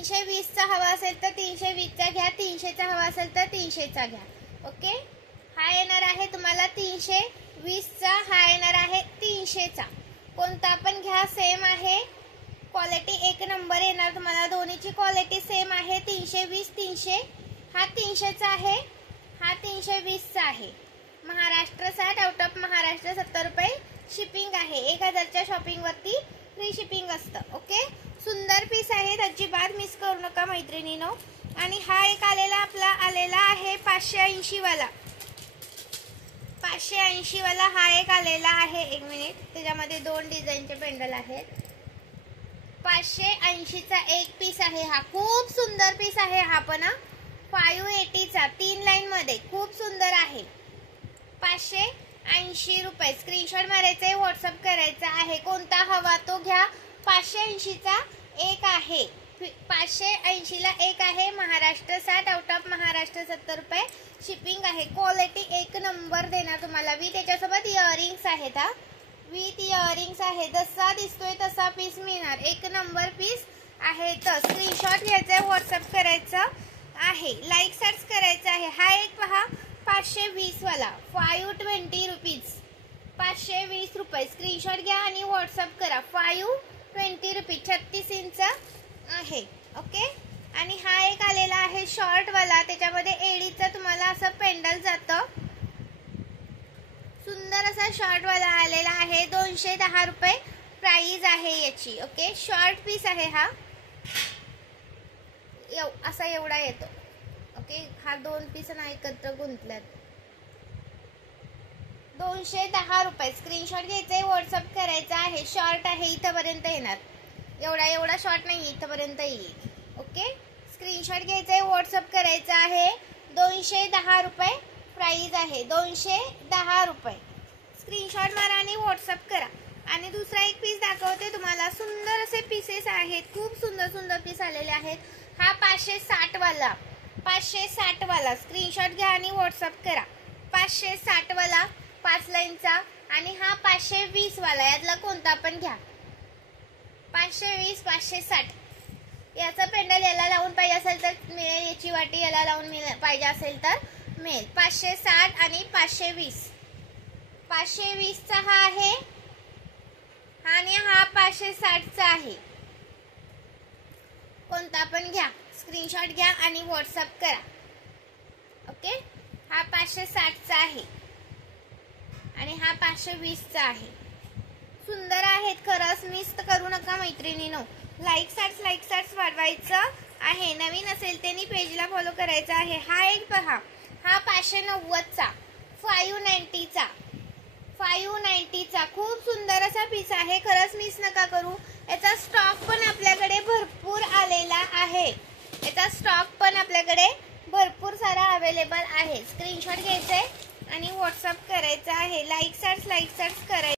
320 चा हवा असेल तर 320 चा घ्या, 300 चा हवा असेल तर 300 चा घ्या. ओके. हा येणार आहे तुम्हाला 320 चा, हा येणार आहे 300 चा. कोणता पण घ्या, सेम आहे. क्वालिटी एक नंबर येणार तुम्हाला. दोन्हीची क्वालिटी सेम आहे. 320 300. हा 300 चा आहे, हा 320 चा आहे. महाराष्ट्र 60, आउट ऑफ महाराष्ट्र 70 रुपये शिपिंग आहे. 1000 च्या शॉपिंग वरती फ्री शिपिंग असतं. ओके. सुंदर पीस आहेत, अजिबात मिस करू नका मैत्रिणींनो. आणि हा एक आलेला आहे 580 वाला. 580 वाला हा एक आलेला आहे. एक मिनिट, त्याच्यामध्ये 2 डिझाईनचे पेंडल आहेत. 580 चा एक पीस आहे. हा खूप सुंदर पीस आहे. हा पण 580 चा 3 लाईन मध्ये खूप सुंदर आहे. 580 रुपये. स्क्रीनशॉट मारायचे, व्हॉट्सअप करायचा आहे. कोणता हवा तो घ्या. 580 चा एक आहे. 580 ला एक आहे. महाराष्ट्र 60, आउट ऑफ महाराष्ट्र 70 रुपये शिपिंग आहे. क्वालिटी एक नंबर देणार तुम्हाला. विथ त्याच्यासोबत इयरिंग्स आहेत. विथ इयरिंग्स आहे. जसा दिसतोय तसा पीस मिळणार. एक नंबर पीस आहे. तर स्क्रीनशॉट घ्यायचा, व्हॉट्सअप करायचं आहे. लाईक सर्च करायचं आहे. हा एक पहा 520 वाला 520 रुपीज. 520 रुपये. स्क्रीनशॉट घ्या आणि व्हॉट्सअप करा. 520 रुपीज. 36 इंच आहे. ओके. आणि हा एक आलेला आहे शॉर्ट वाला. त्याच्यामध्ये एडीचा तुम्हाला असं पेंडल जातं. सुंदर असा शॉर्ट वाला आलेला आहे. 210 रुपये प्राइस आहे याची. ओके. शॉर्ट पीस आहे हा. असा एवढा येतो. ओके. हा 2 पीस ना एकत्र गुंतल्यात. 210 रुपये. स्क्रीनशॉट घ्यायचे, व्हॉट्सअप करायचा आहे. शॉर्ट आहे, इथपर्यंत येणार. एवढा शॉर्ट नाही, इथपर्यंत येईल. ओके. स्क्रीनशॉट घ्यायचे, व्हॉट्सअप करायचा आहे. 210 रुपये प्राइस आहे. 210 रुपये. स्क्रीनशॉट मारा आणि व्हॉट्सअप करा. आणि दुसरा एक पीस दाखवते तुम्हाला. सुंदर असे पीसेस आहेत. खूप सुंदर पीस आलेले आहेत. हा 560 वाला. 560 वाला. स्क्रीनशॉट घ्या आणि व्हॉट्सअप करा. 560 वाला 5 लाईनचा. आणि हा 520 वाला. यातला कोणता पण घ्या. 520 560. याचा पेंडल याला लावून पाहिजे असेल तर मिळेल. याची वाटी याला लावून पाहिजे असेल तर मिळेल. 560 आणि 520. 520 चा हा आहे आणि हा 560 चा आहे. कोणता पण घ्या. स्क्रीनशॉट घ्या आणि व्हॉट्सअप करा. ओके. हा 560 चा आहे आणि हा 520 चा आहे. सुंदर आहेत. खरंच मिस करू नका मैत्रिणींनो. लाईक सर्च वाढवायचं आहे. नवीन असेल त्यांनी पेजला फॉलो करायचं आहे. हा एक पहा. हा 590 चा 590 चा 590 चा खूप सुंदर असा पीस आहे. खरंच मिस नका करू. याचा स्टॉक पण आपल्याकडे भरपूर आलेला आहे. याचा स्टॉक पण आपल्याकडे भरपूर सारा अवेलेबल आहे. स्क्रीनशॉट घ्यायचे आणि व्हॉट्सअप करायचा आहे. लाईक सर्च करायचं.